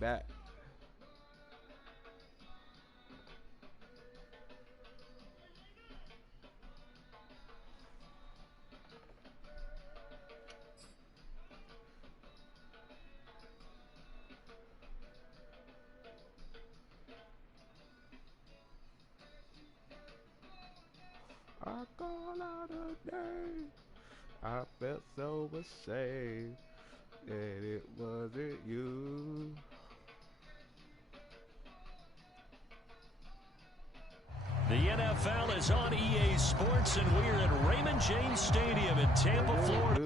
back. I call out a name. I felt so ashamed that it wasn't you. The NFL is on EA Sports, and we're at Raymond James Stadium in Tampa, Florida.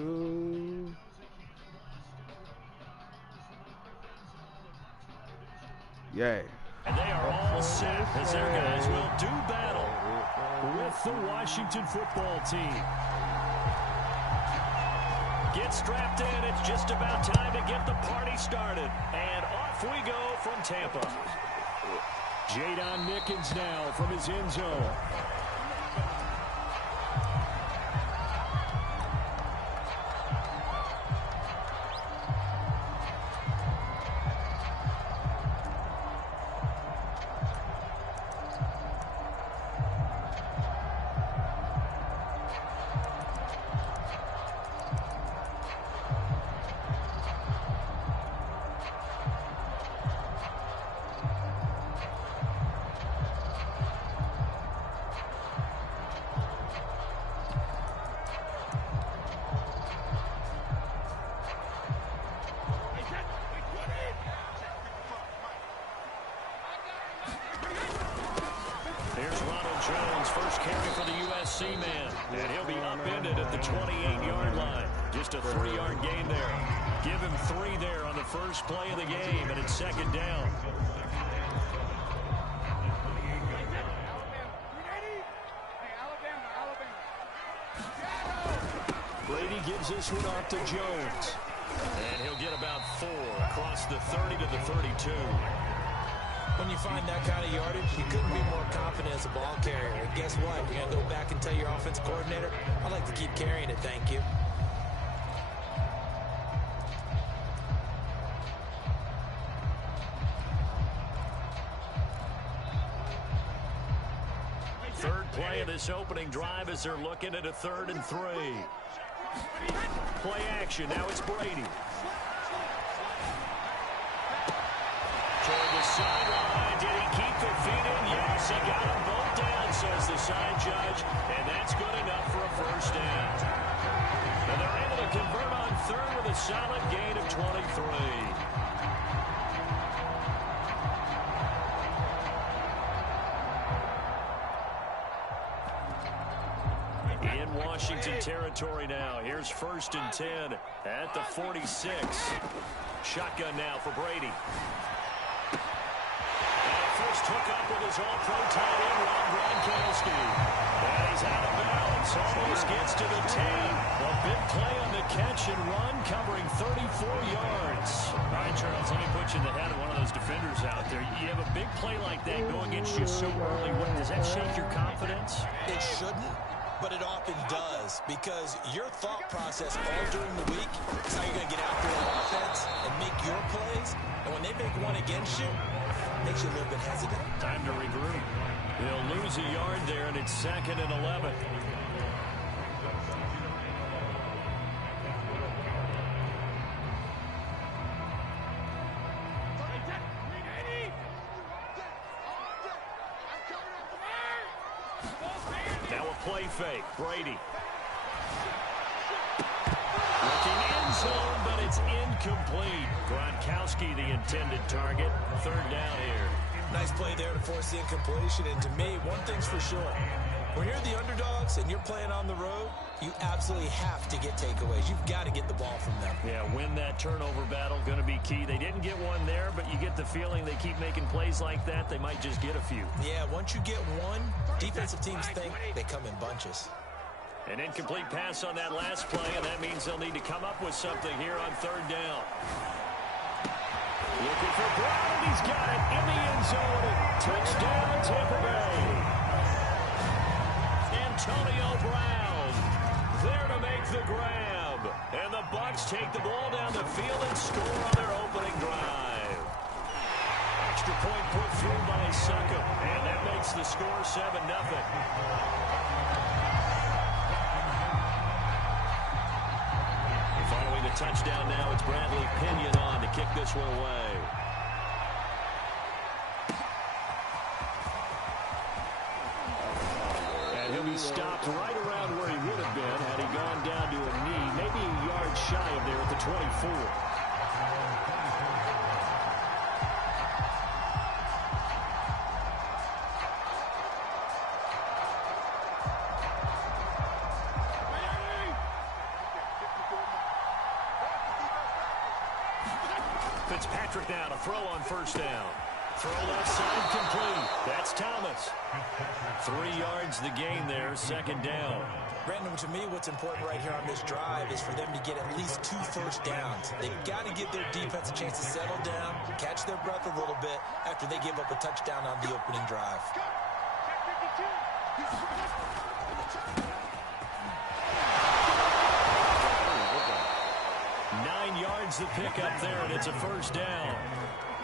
Yeah. And they are all set as their guys will do battle with the Washington football team. Get strapped in. It's just about time to get the party started. And off we go from Tampa. Jadon Mickens now from his end zone. First carry for the USC man, and he'll be upended at the 28-yard line. Just a 3-yard gain there. Give him 3 there on the first play of the game, and it's second down. Brady gives this one off to Jones, and he'll get about 4 across the 30 to the 32. When you find that kind of yardage, you couldn't be more confident as a ball carrier. And guess what? You're going to go back and tell your offensive coordinator, I'd like to keep carrying it, thank you. Third play of this opening drive as they're looking at a 3rd and 3. Play action. Now it's Brady. Toward the sideline. Did he keep the feet in? Yes, he got them both down, says the side judge. And that's good enough for a first down. And they're able to convert on 3rd with a solid gain of 23. In Washington territory now. Here's 1st and 10 at the 46. Shotgun now for Brady. First hook up with his all-pro tight end, Rob Gronkowski. And he's out of bounds. Almost gets to the 10. A big play on the catch and run, covering 34 yards. All right, Charles, let me put you in the head of one of those defenders out there. You have a big play like that going against you so early. Does that shake your confidence? It shouldn't, but it often does, because your thought process all during the week is how you're going to get after that offense and make your plays. And when they make one against you, it makes you a little bit hesitant. Time to regroup. He'll lose a yard there, and it's 2nd and 11. Now a play fake. Brady. Looking end zone, but it's incomplete. Gronkowski, the intended target. 3rd down here. Nice play there to force the incompletion. And to me, one thing's for sure. When you're the underdogs and you're playing on the road, you absolutely have to get takeaways. You've got to get the ball from them. Yeah, win that turnover battle, going to be key. They didn't get one there, but you get the feeling they keep making plays like that, they might just get a few. Yeah, once you get one, defensive teams think they come in bunches. An incomplete pass on that last play, and that means they'll need to come up with something here on 3rd down. Looking for Brown. He's got it in the end zone. Touchdown, Tampa Bay. Antonio Brown there to make the grab. And the Bucs take the ball down the field and score on their opening drive. extra point put through by Suckup, and that makes the score 7-0. Following the touchdown now, it's Bradley Pinion on to kick this one away. And he'll be stopped right around where he would have been had he gone down to a knee, maybe a yard shy of there at the 24. Fitzpatrick now to throw on first down. Throw left side complete. That's Thomas. 3 yards the gain there, second down. Brandon, to me, what's important right here on this drive is for them to get at least 2 first downs. They've got to give their defense a chance to settle down, catch their breath a little bit after they give up a touchdown on the opening drive. 9 yards to pick up there, and it's a first down.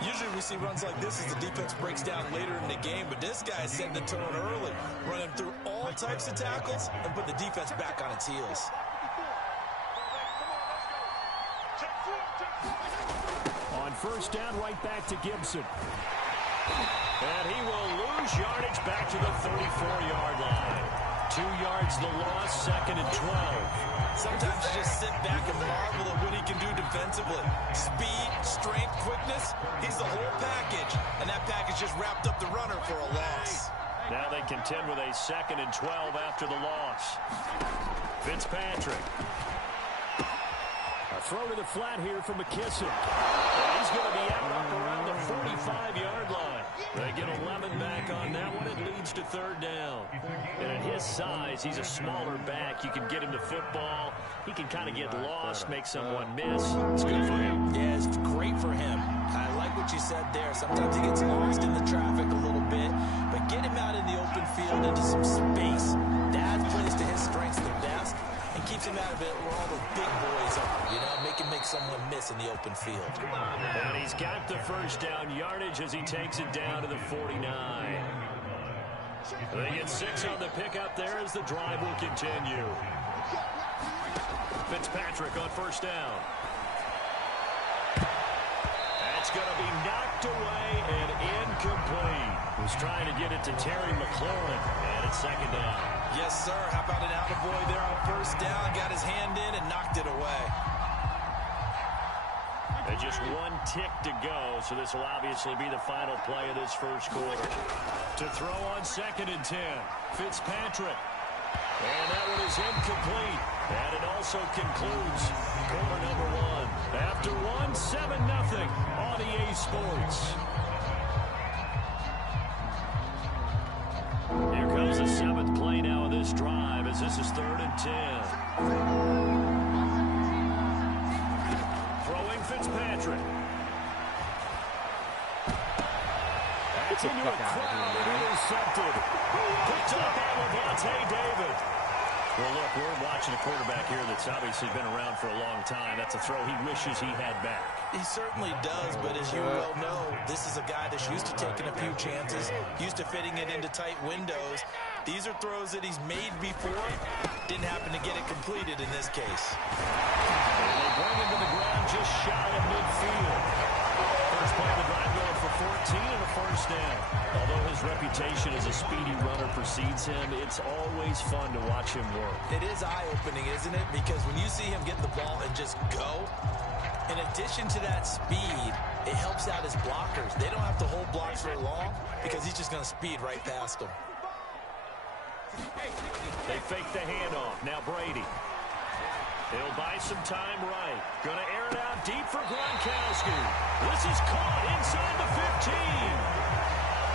Usually we see runs like this as the defense breaks down later in the game, but this guy set the tone early, running through all types of tackles and put the defense back on its heels. On first down, right back to Gibson. And he will lose yardage back to the 34-yard line. 2 yards the loss, second and 12. Sometimes you just sit back and marvel at what he can do defensively. Speed, strength, quickness, he's the whole package. And that package just wrapped up the runner for a loss. Now they contend with a second and 12 after the loss. Fitzpatrick. A throw to the flat here for McKissick. And he's going to be out up around the 45-yard line. They get 11 back on that one. It leads to third down. And at his size, he's a smaller back. You can get him to football. He can kind of get lost, make someone miss. It's good for him. Yeah, it's great for him. I like what you said there. Sometimes he gets lost in the traffic a little bit. But get him out in the open field into some space. That plays to his strengths the best. And keeps him out of it where all the big boys are, you know, make someone miss in the open field. And he's got the first down yardage as he takes it down to the 49. They get 6 on the pickup there as the drive will continue. Fitzpatrick on first down. That's going to be knocked away and incomplete. Was trying to get it to Terry McLaurin, and it's second down. Yes, sir. How about an attaboy there on first down? Got his hand in and knocked it away. And just 1 tick to go, so this will obviously be the final play of this first quarter. To throw on second and 10, Fitzpatrick. And that one is incomplete. And it also concludes quarter number 1. After 1, 7-0 on EA Sports. Here comes the 7th play now of this drive as this is third and 10. Throwing Fitzpatrick. That's into a crowd and intercepted. Picked up by Levante David. Well, look, we're watching a quarterback here that's obviously been around for a long time. That's a throw he wishes he had back. He certainly does, but as you well know, this is a guy that's used to taking a few chances, used to fitting it into tight windows. These are throws that he's made before. Didn't happen to get it completed in this case. And they bring him to the ground just shy of midfield. First play of the drive going for 14 and a first down. Although his reputation as a speedy runner precedes him, it's always fun to watch him work. It is eye-opening, isn't it? Because when you see him get the ball and just go, in addition to that speed, it helps out his blockers. They don't have to hold blocks for long because he's just going to speed right past them. They fake the handoff. Now Brady. He'll buy some time right. Going to air it out deep for Gronkowski. This is caught inside the 15.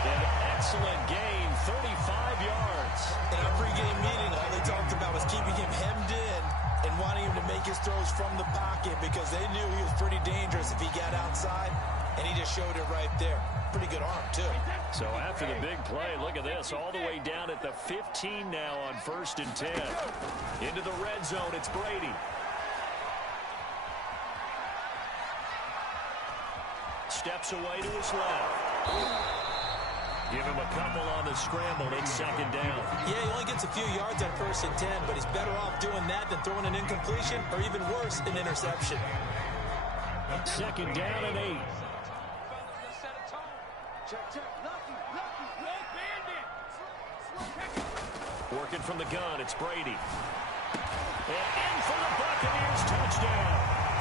An excellent gain, 35 yards. In our pregame meeting, all they talked about was keeping him hemmed in and wanting him to make his throws from the pocket because they knew he was pretty dangerous if he got outside, and he just showed it right there. Pretty good arm, too. So after the big play, look at this, all the way down at the 15 now on first and 10. Into the red zone, it's Brady. Steps away to his left. Give him a couple on the scramble. It's second down. Yeah, he only gets a few yards on 1st and 10, but he's better off doing that than throwing an incompletion or even worse, an interception. Second down and 8. Working from the gun, it's Brady. And in for the Buccaneers, touchdown.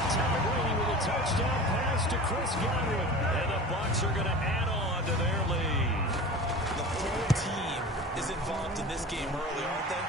Tom Brady with a touchdown pass to Chris Godwin. And the Bucs are going to add on to their lead. The whole team is involved in this game early, aren't they?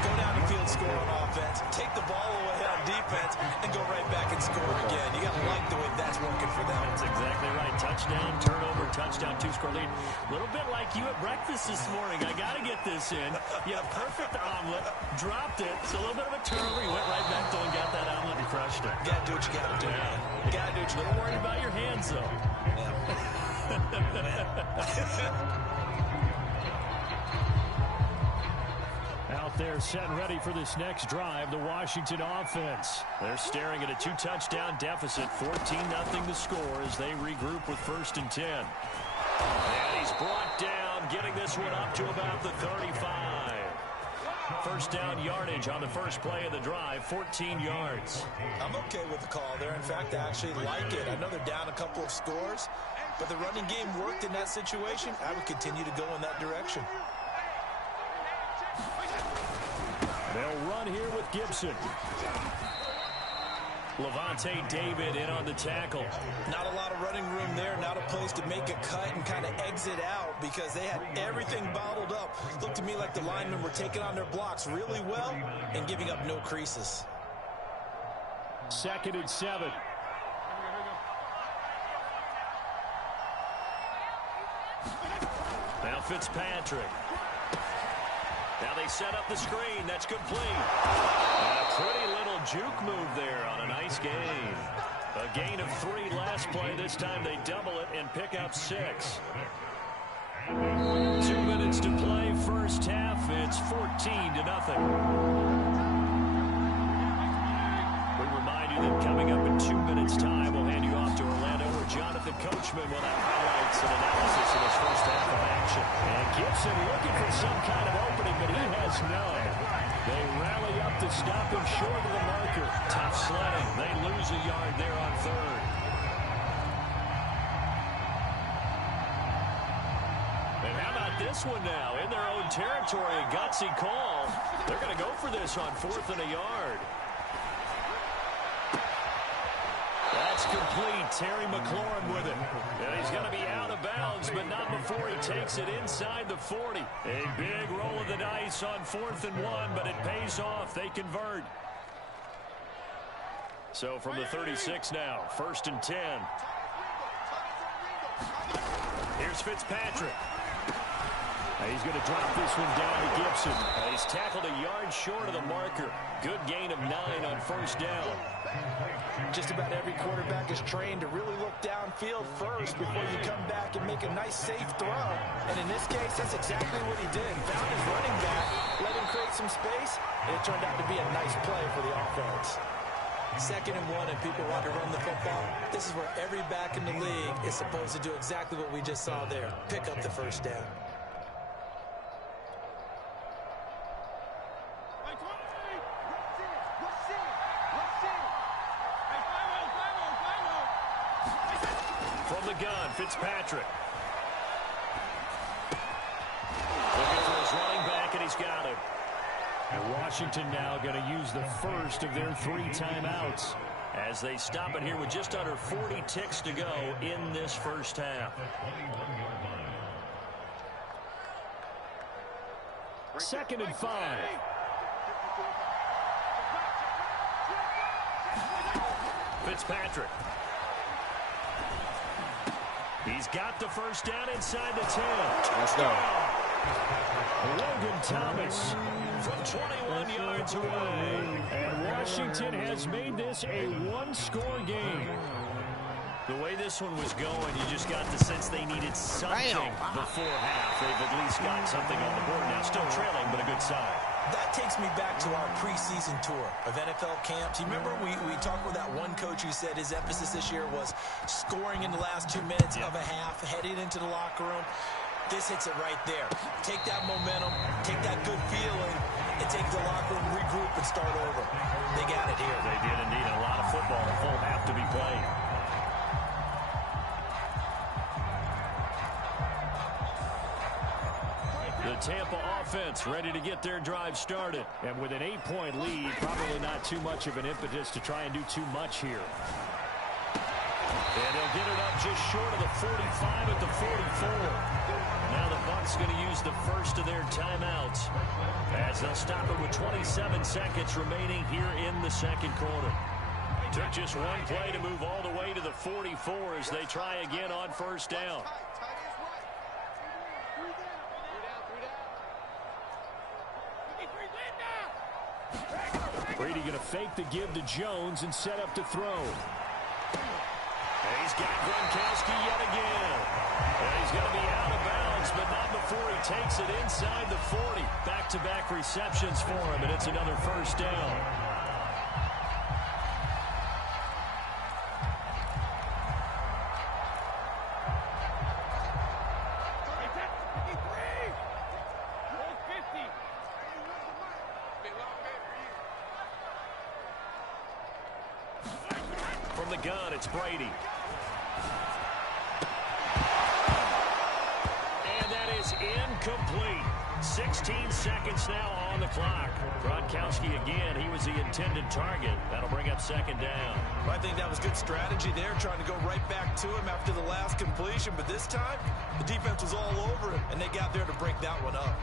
Go down the field, score on offense, take the ball away on defense, and go right back and score again. You got to like the way that's working for them. That's exactly right. Touchdown, turnover, touchdown, 2-score lead. A little bit like you at breakfast this morning. I got to get this in. You had a perfect omelet, dropped it. It's a little bit of a turnover. You went right back to and got that omelet and crushed it. Got to do what you got to do, man. You got to do what you got to do. A little worried about your hands, though. Out there set and ready for this next drive, the Washington offense. They're staring at a 2-touchdown deficit, 14-0 to score as they regroup with 1st and 10. And he's brought down, getting this one up to about the 35. First down yardage on the first play of the drive, 14 yards. I'm okay with the call there. In fact, I actually like it. I know they're down a couple of scores, but the running game worked in that situation. I would continue to go in that direction. They'll run here with Gibson. Levante David in on the tackle. Not a lot of running room there, not a place to make a cut and kind of exit out because they had everything bottled up. Looked to me like the linemen were taking on their blocks really well and giving up no creases. 2nd and 7. Now Fitzpatrick. Now they set up the screen. That's complete. And a pretty little juke move there on a nice gain. A gain of 3 last play. This time they double it and pick up 6. 2 minutes to play. First half. It's 14-0. We remind you that coming up in 2 minutes' time, we'll hand you off to Orlando, where Jonathan Coachman will have highlights and analysis in his first half of action. And Gibson looking for some kind of opening, but he has none. They rally up to stop him short of the marker. Tough sledding. They lose a yard there on 3rd. And how about this one now? In their own territory, a gutsy call. They're going to go for this on 4th and a yard. That's complete. Terry McLaurin with it. And he's going to be out of bounds, but not before he takes it inside the 40. A big roll of the dice on 4th and 1, but it pays off. They convert. So from the 36 now, 1st and 10. Here's Fitzpatrick. He's going to drop this one down to Gibson. He's tackled a yard short of the marker. Good gain of 9 on 1st down. Just about every quarterback is trained to really look downfield first before you come back and make a nice, safe throw. And in this case, that's exactly what he did. Found his running back, let him create some space, and it turned out to be a nice play for the offense. 2nd and 1, and people want to run the football. This is where every back in the league is supposed to do exactly what we just saw there. Pick up the first down. From the gun, Fitzpatrick. Looking for his running back, and he's got him. And Washington now going to use the first of their 3 timeouts as they stop it here with just under 40 ticks to go in this first half. 2nd and 5. Fitzpatrick. He's got the first down inside the 10. Let's go. Logan Thomas From 21 yards away. And Washington has made this a 1-score game. The way this one was going, you just got the sense they needed something before half. They've at least got something on the board now. Still trailing, but a good sign. That takes me back to our preseason tour of NFL camps. You remember we talked with that one coach who said his emphasis this year was scoring in the last 2 minutes of a half, heading into the locker room. This hits it right there. Take that momentum, take that good feeling, and take the locker room, regroup, and start over. They got it here. They did indeed. A lot of football, a full half to be played. The Tampa offense ready to get their drive started. And with an 8-point lead, probably not too much of an impetus to try and do too much here. And they'll get it up just short of the 45 at the 44. Now the Bucs going to use the first of their timeouts as they'll stop it with 27 seconds remaining here in the second quarter. Took just one play to move all the way to the 44 as they try again on first down. Brady going to fake the give to Jones and set up to throw. He's got Gronkowski yet again. And he's going to be out of bounds, but not before he takes it inside the 40. Back-to-back receptions for him, and it's another first down. From the gun, it's Brady. And that is incomplete. 16 seconds now on the clock. Gronkowski again, he was the intended target. That'll bring up second down. I think that was good strategy there, trying to go right back to him after the last completion. But this time, the defense was all over him, and they got there to break that one up.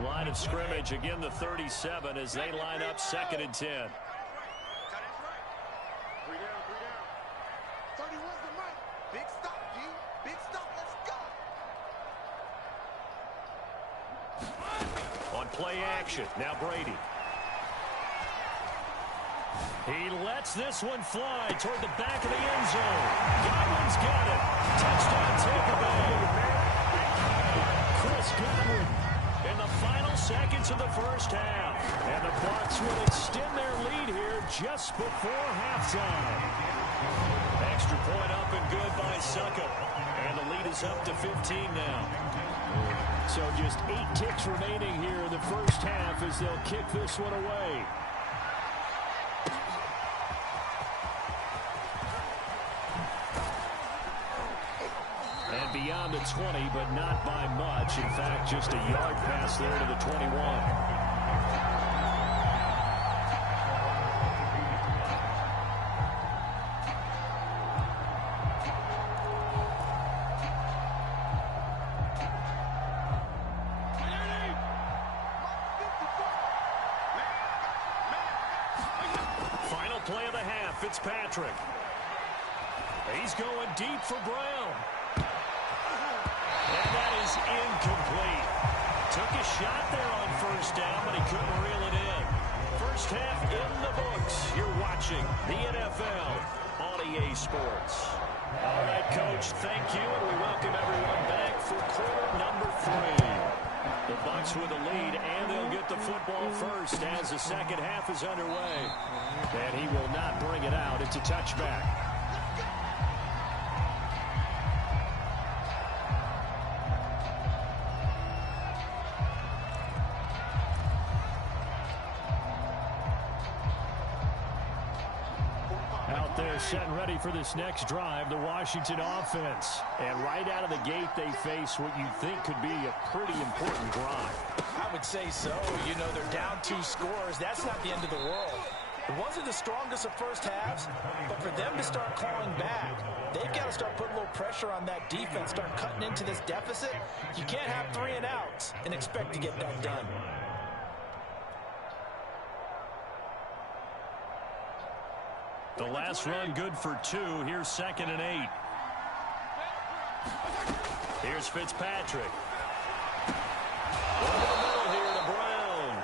Line of scrimmage, again the 37 as they line up 2nd and 10. Big stop, G. Big stop. Let's go. On play action, now Brady. He lets this one fly toward the back of the end zone. Godwin's got it. Touchdown, Tampa Bay. Chris Godwin in the final seconds of the first half. And the Bucs will extend their lead here just before halftime. Extra point up and good by Suckup. And the lead is up to 15 now. So just 8 ticks remaining here in the first half as they'll kick this one away. And beyond the 20, but not by much. In fact, just a yard pass there to the 21. Play of the half, Fitzpatrick. He's going deep for Brown. And that is incomplete. Took a shot there on first down, but he couldn't reel it in. First half in the books. You're watching the NFL on EA Sports. All right, Coach, thank you, and we welcome everyone back for quarter number 3. The Bucs with the lead, and they'll get the football first as the second half is underway. And he will not bring it out. It's a touchback. Out there set and ready for this next drive, the Washington offense. And right out of the gate, they face what you think could be a pretty important drive. I would say so. You know, they're down 2 scores. That's not the end of the world. It wasn't the strongest of first halves, but for them to start clawing back, they've got to start putting a little pressure on that defense, start cutting into this deficit. You can't have 3 and outs and expect to get that done. The last run good for 2. Here's 2nd and 8. Here's Fitzpatrick. Over the middle here to Brown.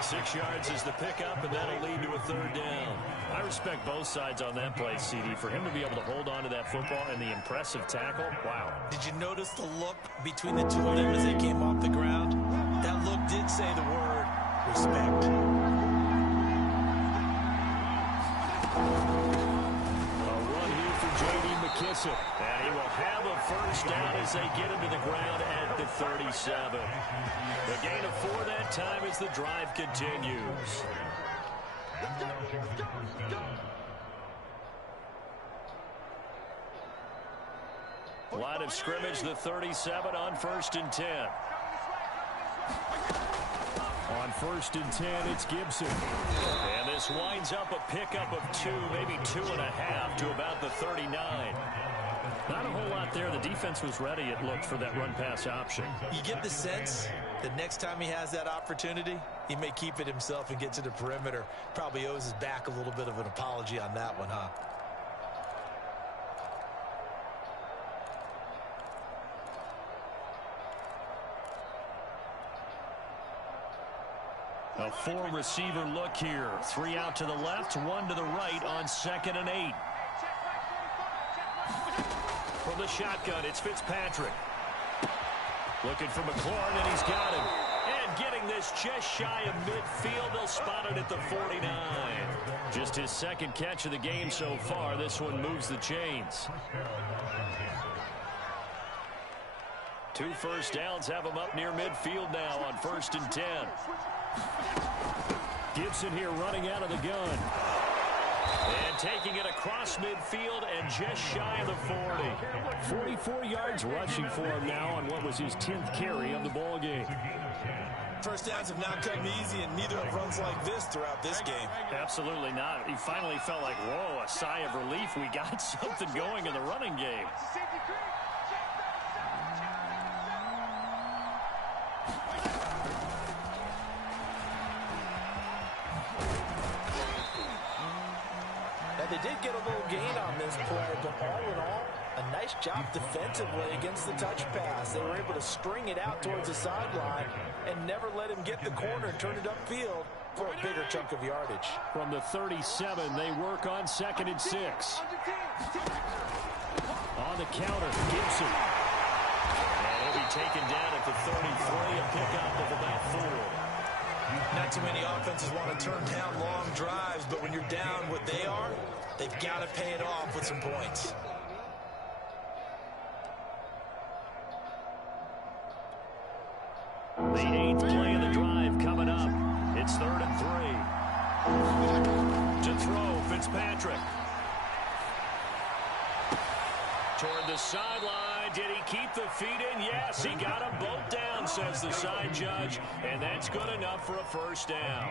6 yards is the pickup, and that'll lead to a 3rd down. I respect both sides on that play, CD. For him to be able to hold on to that football and the impressive tackle. Wow. Did you notice the look between the two of them as they came off the ground? That look did say the word respect. A run here for J.D. McKissick. And he will have a first down as they get him to the ground at the 37. The gain of 4 that time as the drive continues. Line of scrimmage, the 37 on 1st and 10. On 1st and 10, it's Gibson. And this winds up a pickup of 2, maybe 2.5 to about the 39. Not a whole lot there. The defense was ready, it looked, for that run-pass option. You get the sense that next time he has that opportunity, he may keep it himself and get to the perimeter. Probably owes his back a little bit of an apology on that one, huh? A 4-receiver look here. 3 out to the left, 1 to the right on 2nd and 8. From the shotgun, it's Fitzpatrick. Looking for McLaurin, and he's got him. And getting this just shy of midfield. They'll spot it at the 49. Just his 2nd catch of the game so far. This one moves the chains. 2 first downs have him up near midfield now on 1st and 10. Gibson here running out of the gun. And taking it across midfield and just shy of the 40. 44 yards rushing for him now on what was his 10th carry of the ball game. First downs have not come easy, and neither have runs like this throughout this game. Absolutely not. He finally felt like, whoa, a sigh of relief. We got something going in the running game. They did get a little gain on this play, but all in all, a nice job defensively against the touch pass. They were able to string it out towards the sideline and never let him get the corner and turn it upfield for a bigger chunk of yardage. From the 37, they work on 2nd and 6. On the counter, Gibson. And he'll be taken down at the 33, a pickup of about 4. Not too many offenses want to turn down long drives, but when you're down what they are, they've got to pay it off with some points. The 8th play of the drive coming up. It's 3rd and 3. To throw, Fitzpatrick. Toward the sideline. Did he keep the feet in? Yes, he got them both down, says the side judge. And that's good enough for a first down.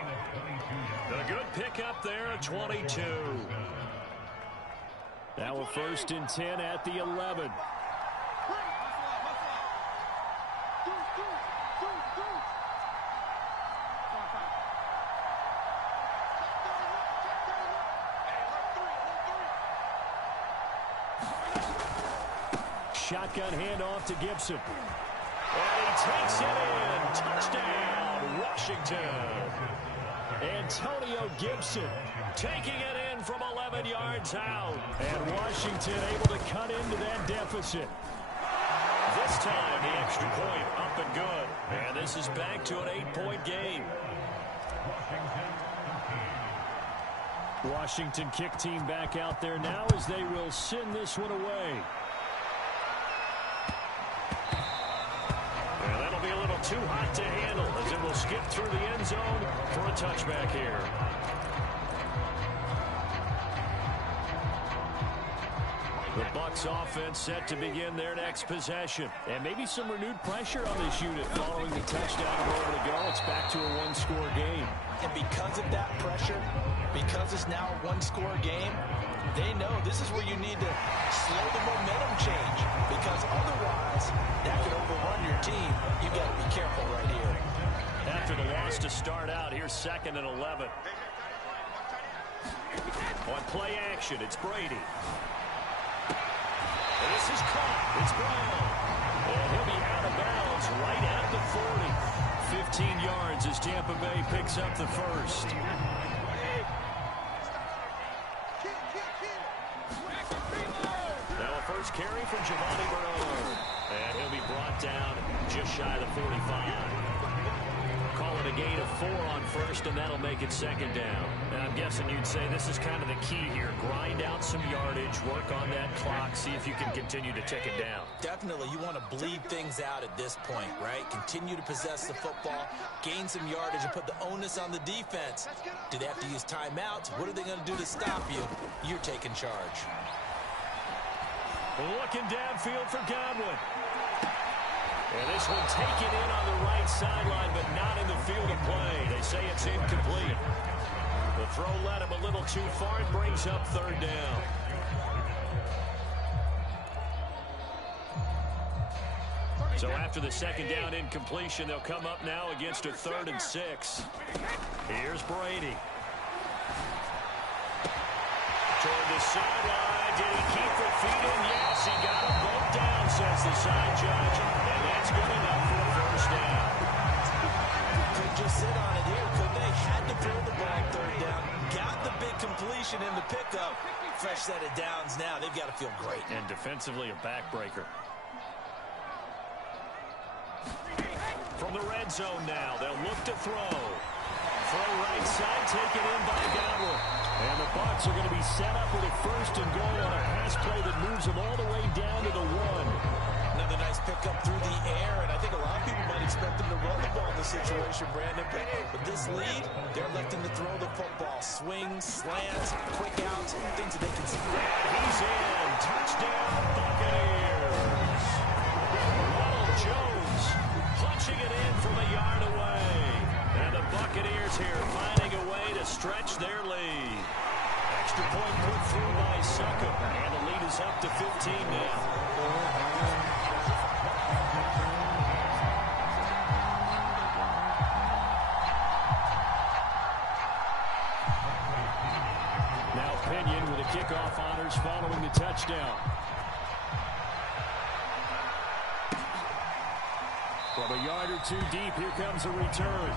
A good pickup there at 22. Now a 1st and 10 at the 11. Shotgun handoff to Gibson. And he takes it in. Touchdown, Washington. Antonio Gibson taking it in from 11 yards out. And Washington able to cut into that deficit. This time, the extra point up and good. And this is back to an 8-point game. Washington kick team back out there now as they will send this one away. Too hot to handle as it will skip through the end zone for a touchback here. The Bucs offense set to begin their next possession. And maybe some renewed pressure on this unit following the touchdown a moment ago. It's back to a 1-score game. And because of that pressure, because it's now a 1-score game, they know this is where you need to slow the momentum change, because otherwise that could overrun your team. You've got to be careful right here. After the loss to start out, here's 2nd and 11. On play action, it's Brady. And this is caught. It's Brown. And he'll be out of bounds right at the 40. 15 yards as Tampa Bay picks up the first. Now a first carry from Giovanni Bernard. And he'll be brought down just shy of the 45. Call it a gain of 4 on first, and that'll make it second down. And I'm guessing you'd say this is kind of the key here. Grind out some yardage, work on that clock, see if you can continue to tick it down. Definitely, you want to bleed things out at this point, right? Continue to possess the football, gain some yardage, and put the onus on the defense. Do they have to use timeouts? What are they going to do to stop you? You're taking charge. Looking downfield for Godwin. And this one taken in on the right sideline, but not in the field of play. They say it's incomplete. The throw led him a little too far. It brings up third down. So after the second down incompletion, they'll come up now against a 3rd and 6. Here's Brady. Toward the sideline. Did he keep the feet in? Yes, he got them both down, says the side judge. And that's good enough for a first down. Could just sit on it here, could they? Had to throw the ball 3rd down. Got the big completion in the pickup. Fresh set of downs now. They've got to feel great. And defensively a backbreaker. From the red zone now, they'll look to throw. Throw right side, taken in by Godwin. And the Bucs are going to be set up with a 1st and goal on a pass play that moves them all the way down to the 1. Another nice pickup through the air, and I think a lot of people might expect them to run the ball in this situation, Brandon. But with this lead, they're electing to throw the football. Swings, slants, quick outs, things that they can see. He's in. Touchdown, Buccaneers. Ronald Jones punching it in from a yard away. And the Buccaneers here finding a way to stretch their lead. Extra point put through by Suckup. And the lead is up to 15 now. Now Pinion with the kickoff honors following the touchdown. From a yard or 2 deep, here comes a return.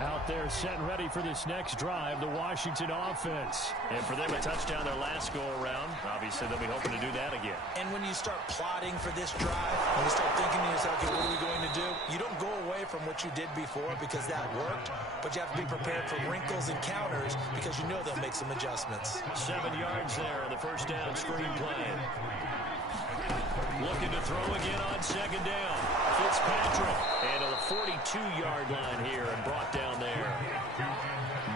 Out there set and ready for this next drive, the Washington offense. And for them, a touchdown their last go-around. Obviously, they'll be hoping to do that again. And when you start plotting for this drive, when you start thinking to yourself, okay, what are we going to do? You don't go away from what you did before because that worked, but you have to be prepared for wrinkles and counters because you know they'll make some adjustments. 7 yards there on the first down screen play. Looking to throw again on second down. Fitzpatrick. And to the 42-yard line here and brought down there.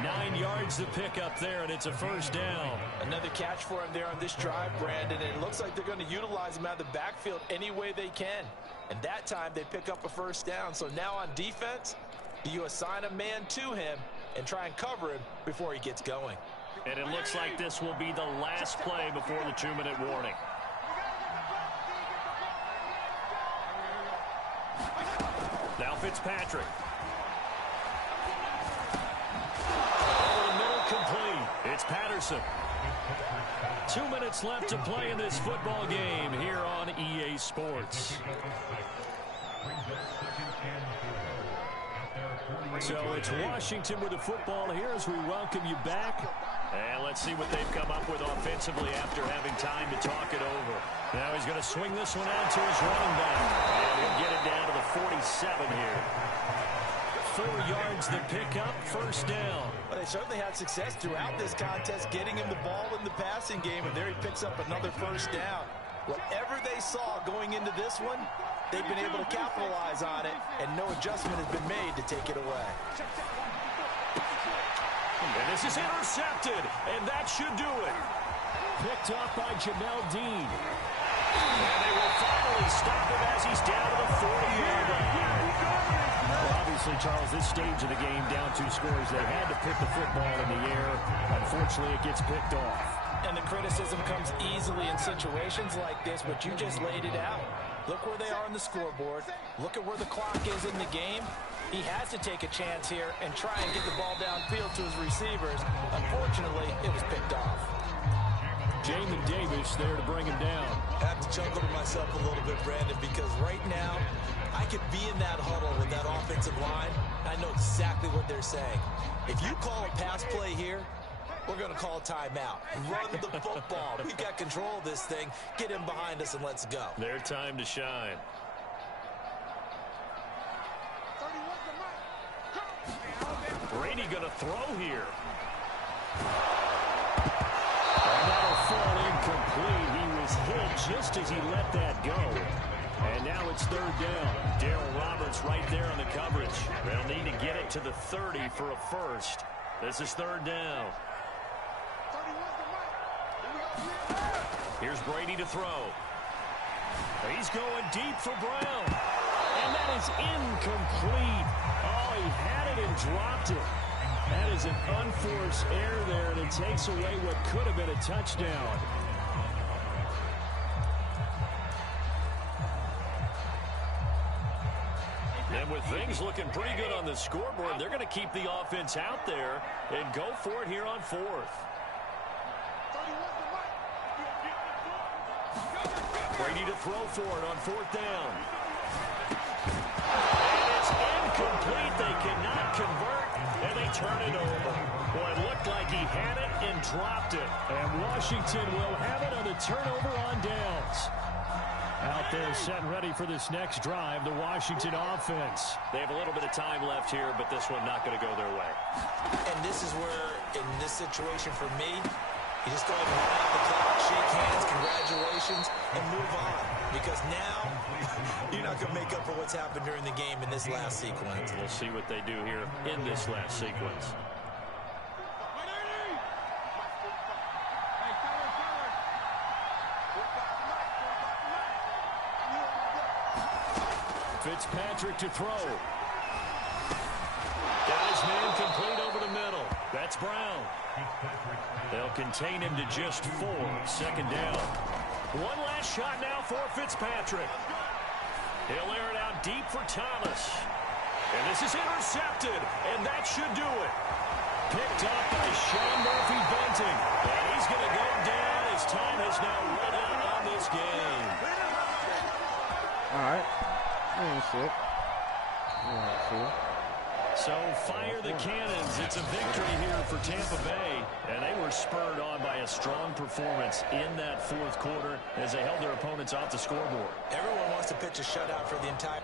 9 yards to pick up there, and it's a first down. Another catch for him there on this drive, Brandon, and it looks like they're going to utilize him out of the backfield any way they can. And that time they pick up a first down. So now on defense, you assign a man to him and try and cover him before he gets going. And it looks like this will be the last play before the 2-minute warning. Now Fitzpatrick. Over the middle, complete. It's Patterson. 2 minutes left to play in this football game here on EA Sports. So it's Washington with the football here as we welcome you back. And let's see what they've come up with offensively after having time to talk it over. Now he's going to swing this one out to his running back. And he'll get it down to the 47 here. 4 yards to pick up, first down. Well, they certainly had success throughout this contest getting him the ball in the passing game, and there he picks up another first down. Whatever they saw going into this one, they've been able to capitalize on it, and no adjustment has been made to take it away. And this is intercepted, and that should do it. Picked up by Jamel Dean. And they will finally stop him as he's down to the 40-yard line. Well, obviously, Charles, this stage of the game, down 2 scores, they had to pick the football in the air. Unfortunately, it gets picked off. And the criticism comes easily in situations like this, but you just laid it out. Look where they are on the scoreboard. Look at where the clock is in the game. He has to take a chance here and try and get the ball downfield to his receivers. Unfortunately, it was picked off. Jamin Davis there to bring him down. Have to bit, Brandon, because right now I could be in that huddle with that offensive line. I know exactly what they're saying. If you call a pass play here, we're going to call timeout. Run the football. We got control of this thing. Get him behind us and let's go. Their time to shine. Brady going to throw here. And that'll fall incomplete. He was hit just as he let that go. And now it's third down. Darryl Roberts right there on the coverage. They'll need to get it to the 30 for a first. This is third down. Here's Brady to throw. He's going deep for Brown. And that is incomplete. Oh, he had it and dropped it. That is an unforced error there, and it takes away what could have been a touchdown. And with things looking pretty good on the scoreboard, they're going to keep the offense out there and go for it here on fourth. Brady to throw for it on fourth down. And it's incomplete. They cannot convert, and they turn it over. Boy, it looked like he had it and dropped it. And Washington will have it on the turnover on downs. Out there set and ready for this next drive, the Washington offense. They have a little bit of time left here, but this one not going to go their way. And this is where, in this situation for me, you just go ahead and run out the clock, shake hands, congratulations, and move on. Because now, you're not going to make up for what's happened during the game in this last sequence. We'll see what they do here in this last sequence. Fitzpatrick to throw. Got his man complete over the middle. That's Brown. They'll contain him to just 4. Second down. One last shot now for Fitzpatrick. He'll air it out deep for Thomas. And this is intercepted, and that should do it. Picked up by Sean Murphy-Bunting. And he's going to go down. His time has now run out on this game. All right. That's it. So fire the cannons. It's a victory here for Tampa Bay. And they were spurred on by a strong performance in that fourth quarter as they held their opponents off the scoreboard. Everyone wants to pitch a shutout for the entire...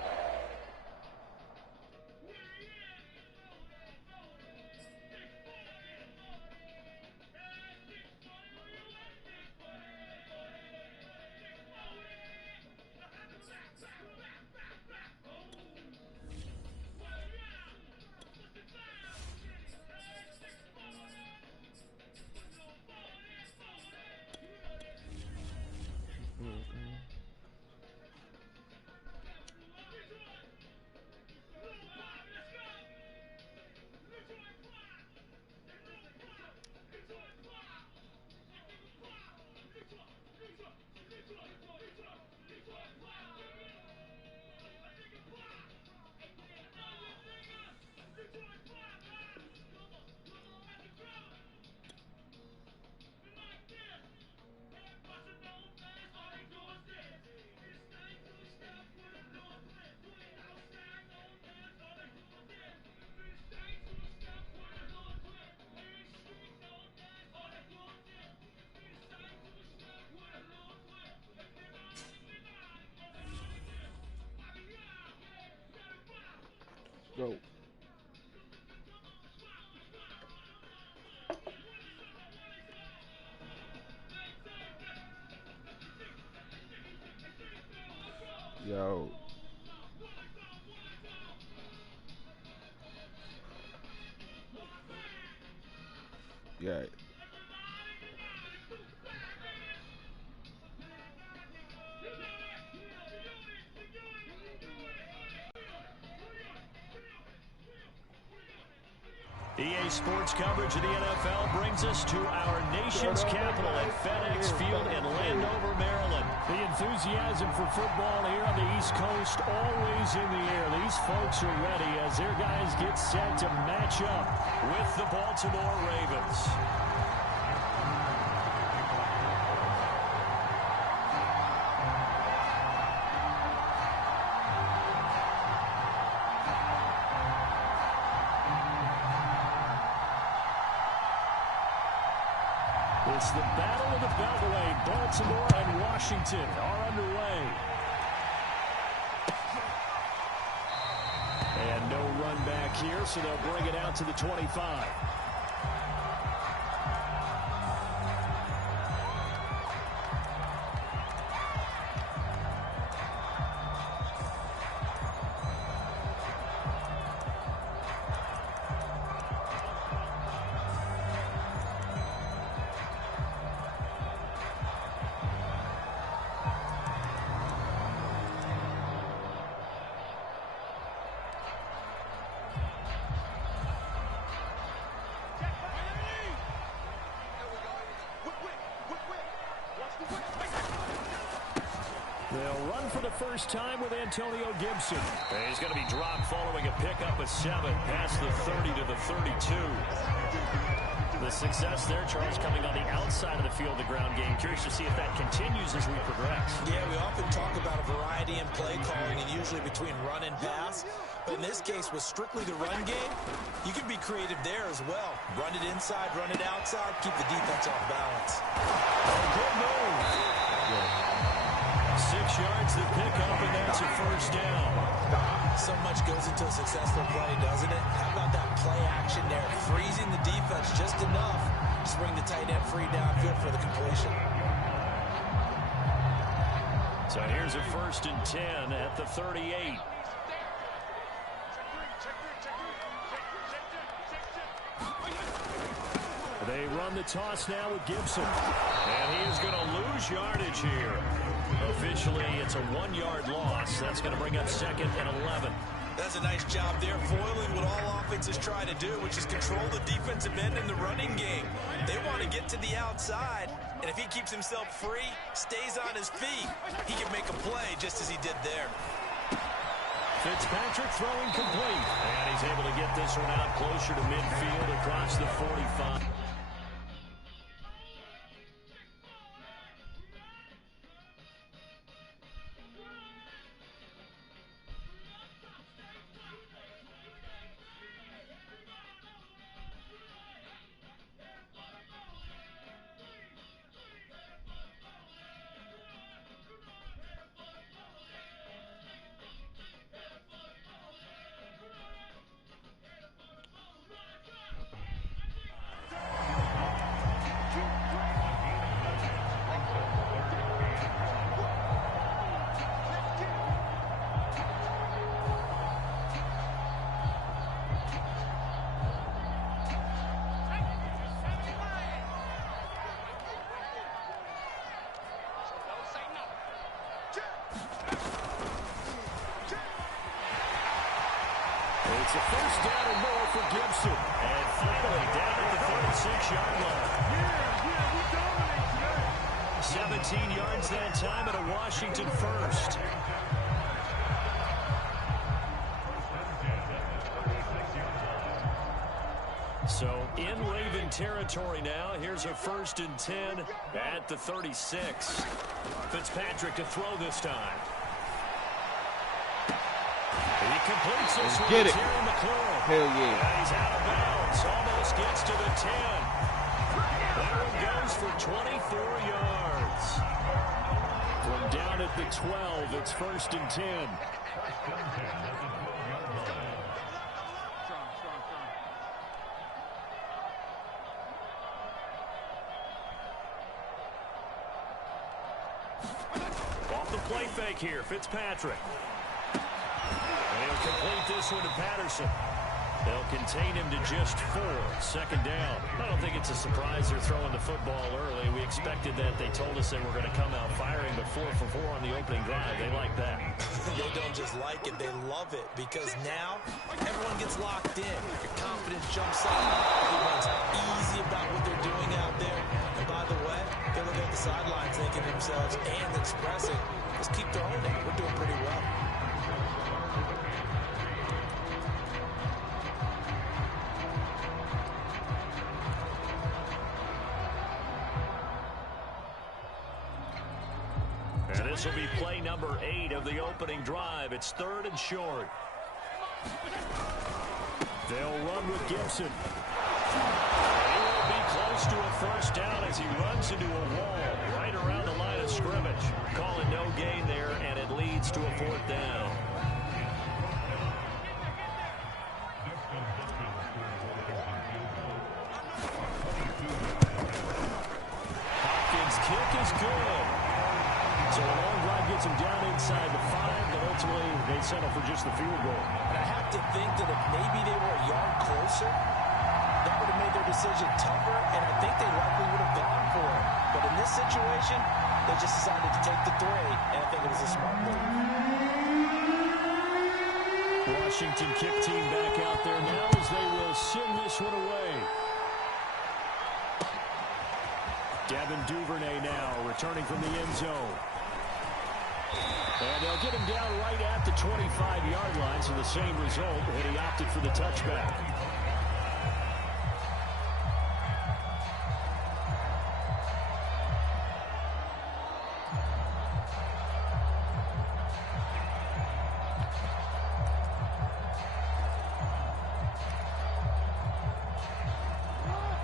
Go. Yo. Yeah. EA Sports coverage of the NFL brings us to our nation's capital at FedEx Field in Landover, Maryland. The enthusiasm for football here on the East Coast always in the air. These folks are ready as their guys get set to match up with the Baltimore Ravens. It's the Battle of the Beltway. Baltimore and Washington are underway. And no run back here, so they'll bring it out to the 25. They'll run for the first time with Antonio Gibson. And he's going to be dropped following a pickup of 7 past the 30 to the 32. The success there, Charles, coming on the outside of the field, the ground game. Curious to see if that continues as we progress. Yeah, we often talk about a variety in play calling and usually between run and pass. But in this case, with strictly the run game, you can be creative there as well. Run it inside, run it outside, keep the defense off balance. Good move. 6 yards to pick up, and that's a first down. So much goes into a successful play, doesn't it? How about that play action there? Freezing the defense just enough to bring the tight end free downfield for the completion. So here's a 1st and 10 at the 38. They run the toss now with Gibson. And he is going to lose yardage here. Officially, it's a 1-yard loss. That's going to bring up 2nd and 11. That's a nice job there, foiling what all offenses try to do, which is control the defensive end in the running game. They want to get to the outside, and if he keeps himself free, stays on his feet, he can make a play just as he did there. Fitzpatrick throwing complete. And he's able to get this one out closer to midfield across the 45. It's a first down and more for Gibson. And finally down at the 36-yard line. 17 yards that time at a Washington first. So in Raven territory now. Here's a 1st and 10 at the 36. Fitzpatrick to throw this time. He completes this one. Get it. Terry McLaurin. Hell yeah. And he's out of bounds. Almost gets to the 10. That one goes for 24 yards. From down at the 12, it's 1st and 10. Off the play fake here, Fitzpatrick. And he'll complete this one to Patterson. They'll contain him to just 4. 2nd down. I don't think it's a surprise they're throwing the football early. We expected that. They told us they were going to come out firing, but 4 for 4 on the opening drive. They like that. They don't just like it, they love it, because now everyone gets locked in. Your confidence jumps up. Everyone's easy about what they're doing out there. And by the way, they look at the sidelines thinking to themselves and expressing, let's keep throwing it. We're doing pretty well. And this will be play number 8 of the opening drive. It's 3rd and short. They'll run with Gibson. He will be close leads to a first down as he runs into a wall right around the line of scrimmage. Call it no gain there, and it leads to a fourth down. Hopkins' kick is good. So a long drive gets him down inside the 5, but ultimately they settle for just the field goal. And I have to think that if maybe they were a yard closer, that would have made their decision tougher, and I think they likely would have gone for it. But in this situation, they just decided to take the 3, and I think it was a smart move. Washington kick team back out there now as they will send this one away. Devin Duvernay now returning from the end zone. And they'll get him down right at the 25-yard line, so the same result, and he opted for the touchback.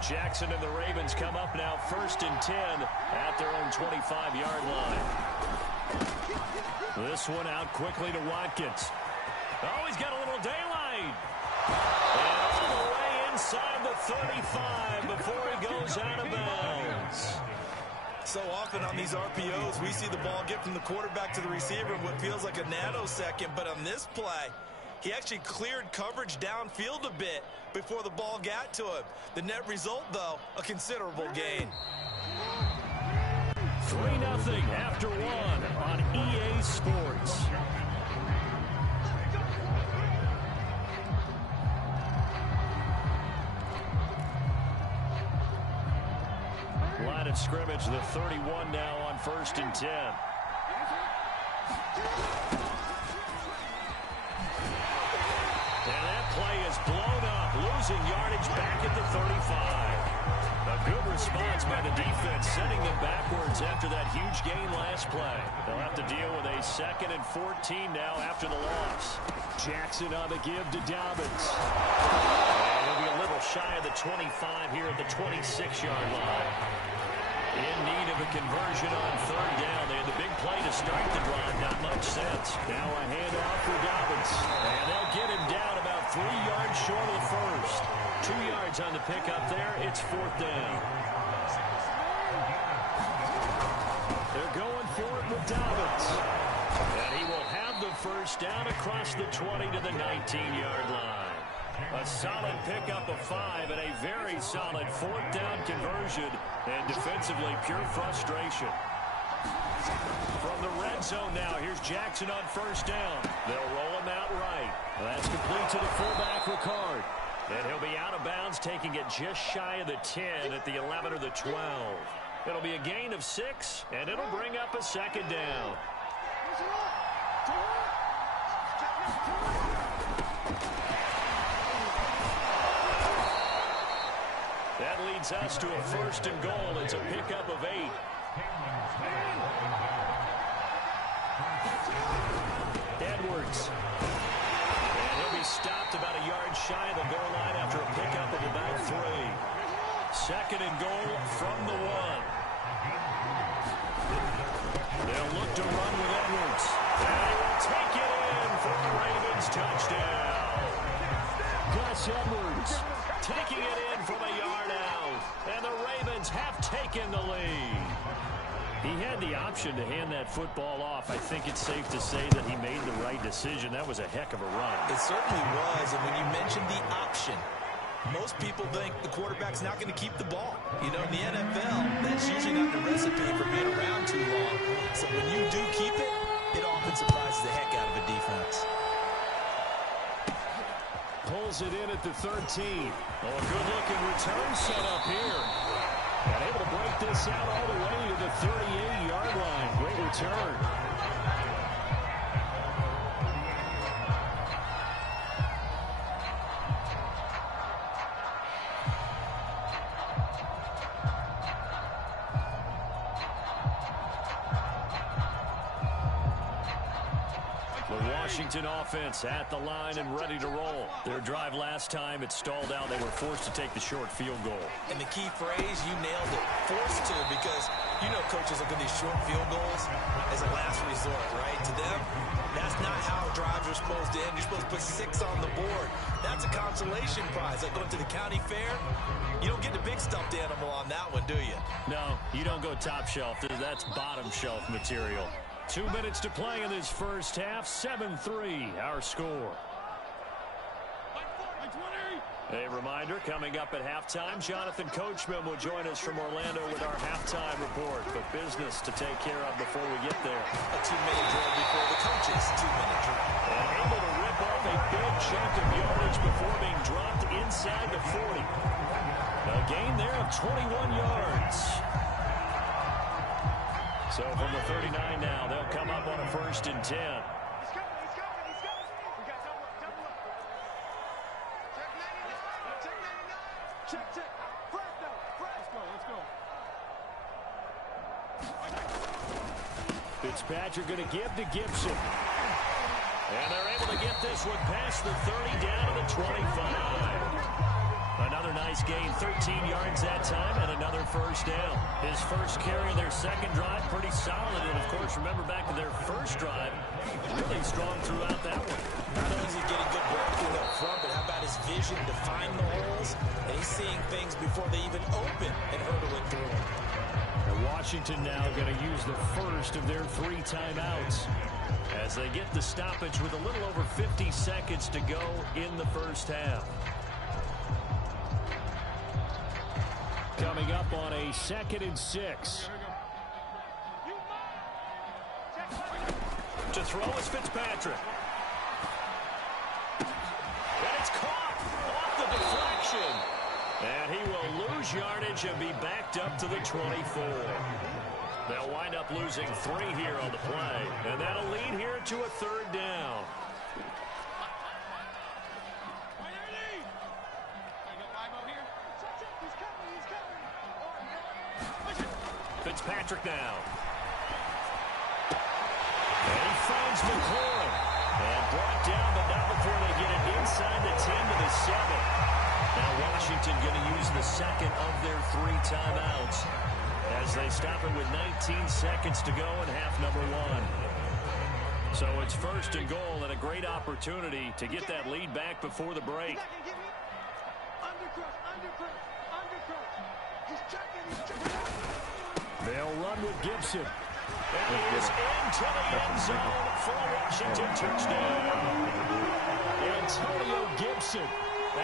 Jackson and the Ravens come up now 1st and 10 at their own 25-yard line. This one out quickly to Watkins. Oh, he's got a little daylight. And all the way inside the 35 before he goes out of bounds. So often on these RPOs, we see the ball get from the quarterback to the receiver in what feels like a nanosecond. But on this play, he actually cleared coverage downfield a bit before the ball got to him. The net result, though, a considerable gain. 3-0 after 1 on EA Sports. Line of scrimmage, the 31 now on 1st and 10. And that play is blown up, losing yardage back at the 35. A good response by the defense, sending them backwards after that huge gain last play. They'll have to deal with a 2nd and 14 now after the loss. Jackson on the give to Dobbins. And he'll be a little shy of the 25 here at the 26-yard line. In need of a conversion on 3rd down. They had the big play to start the drive. Not much sense. Now a handoff for Dobbins. And they'll get him down about 3 yards short of the first. 2 yards on the pickup there. It's 4th down. They're going for it with Dobbins. And he will have the first down across the 20 to the 19-yard line. A solid pickup of 5 and a very solid 4th down conversion. And defensively, pure frustration. From the red zone now, here's Jackson on 1st down. They'll roll him out right. That's complete to the fullback, Ricard. And he'll be out of bounds, taking it just shy of the 10 at the 11 or the 12. It'll be a gain of 6, and it'll bring up a 2nd down. That leads us to a 1st and goal. It's a pickup of 8. Edwards. And he'll be stopped about a yard shy of the goal line after a pickup of about 3. 2nd and goal from the 1. They'll look to run with Edwards. And he will take it in for the Ravens touchdown. Gus Edwards taking it in from a yard out. And the Ravens have taken the lead. He had the option to hand that football off. I think it's safe to say that he made the right decision. That was a heck of a run. It certainly was. And when you mentioned the option, most people think the quarterback's not going to keep the ball. You know, in the NFL, that's usually not the recipe for being around too long. So when you do keep it, it often surprises the heck out of a defense. Pulls it in at the 13. Oh, a good-looking return set up here. And able to break this out all the way to the 38-yard line. Great return. The Washington offense at the line and ready to roll. Their drive last time, it stalled out. They were forced to take the short field goal. And the key phrase, you nailed it, forced to, because you know coaches look at these short field goals as a last resort, right? To them, that's not how drives are supposed to end. You're supposed to put 6 on the board. That's a consolation prize. Like going to the county fair, you don't get the big stuffed animal on that one, do you? No, you don't go top shelf. That's bottom shelf material. 2 minutes to play in this first half. 7-3, our score. A reminder, coming up at halftime, Jonathan Coachman will join us from Orlando with our halftime report. But business to take care of before we get there. A 2-minute drill before the coaches' 2-minute drill. And able to rip off a big chunk of yardage before being dropped inside the 40. A gain there of 21 yards. So from the 39 now, they'll come up on a 1st and 10. Fitzpatrick going to give to Gibson. And they're able to get this one past the 30 down to the 25. Another nice gain, 13 yards that time, and another 1st down. His first carry of their second drive, pretty solid. And, of course, remember back to their first drive, really strong throughout that one. Not only is he getting good blocking up front, but how about his vision to find the holes? And he's seeing things before they even open and hurdling through them. And Washington now going to use the first of their 3 timeouts as they get the stoppage with a little over 50 seconds to go in the first half. Coming up on a 2nd and 6. To throw is Fitzpatrick. And it's caught off the deflection. And he will lose yardage and be backed up to the 24. They'll wind up losing 3 here on the play. And that'll lead here to a 3rd down. Fitzpatrick now. And he finds McLaurin. And brought down, but not before they get it inside the 10 to the 7. Now Washington going to use the second of their 3 timeouts as they stop it with 19 seconds to go in half number 1. So it's 1st and goal and a great opportunity to get that lead back before the break. They'll run with Gibson. And he is into the end zone for a Washington touchdown. Antonio Gibson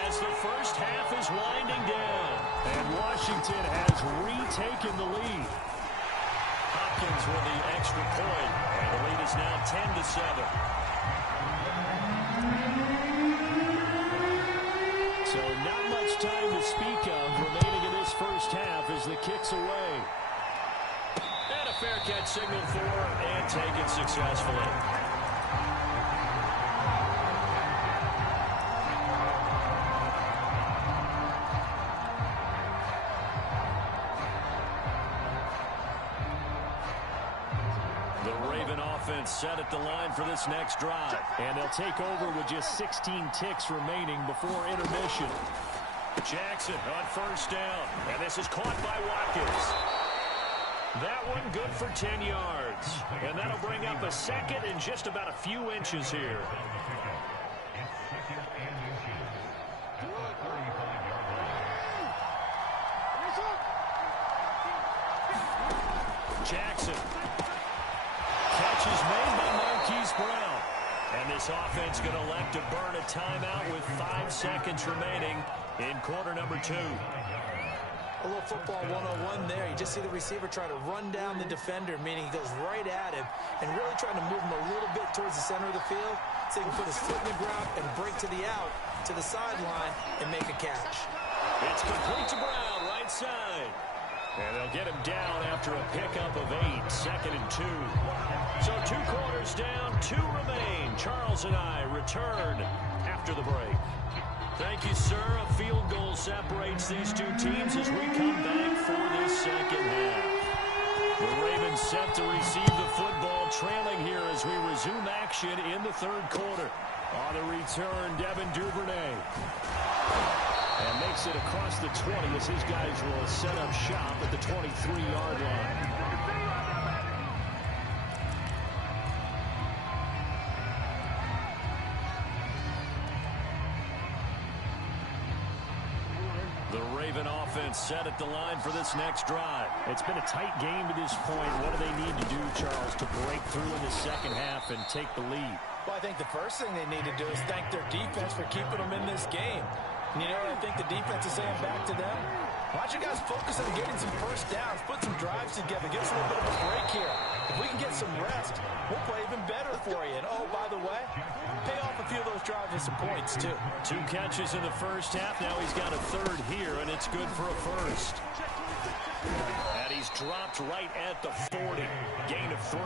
as the first half is winding down. And Washington has retaken the lead. Hopkins with the extra point. And the lead is now 10-7. So not much time to speak of remaining in this first half as the kick's away. And a fair catch signaled for and taken successfully. The Raven offense set at the line for this next drive. And they'll take over with just 16 ticks remaining before intermission. Jackson on 1st down. And this is caught by Watkins. That one good for 10 yards. And that'll bring up a 2nd and just about a few inches here. Jackson. Catch is made by Marquise Brown. And this offense going to elect to burn a timeout with 5 seconds remaining in quarter number 2. A little football 101 there. You just see the receiver try to run down the defender, meaning he goes right at him and really trying to move him a little bit towards the center of the field so he can put his foot in the ground and break to the out, to the sideline, and make a catch. It's complete to Brown, right side. And they'll get him down after a pickup of 8, 2nd and 2. So 2 quarters down, 2 remain. Charles and I return after the break. Thank you, sir. A field goal separates these 2 teams as we come back for this second half. The Ravens set to receive the football, trailing here as we resume action in the third quarter. On the return, Devin Duvernay. And makes it across the 20 as his guys will set up shop at the 23-yard line. The Raven offense set at the line for this next drive. It's been a tight game to this point. What do they need to do, Charles, to break through in the second half and take the lead? Well, I think the first thing they need to do is thank their defense for keeping them in this game. And you know what I think the defense is saying back to them? Why don't you guys focus on getting some first downs, put some drives together, give us a little bit of a break here. If we can get some rest, we'll play even better for you. And, oh, by the way, pay off a few of those drives with some points, too. 2 catches in the first half. Now he's got a third here, and it's good for a first. And he's dropped right at the 40. Gain of 3.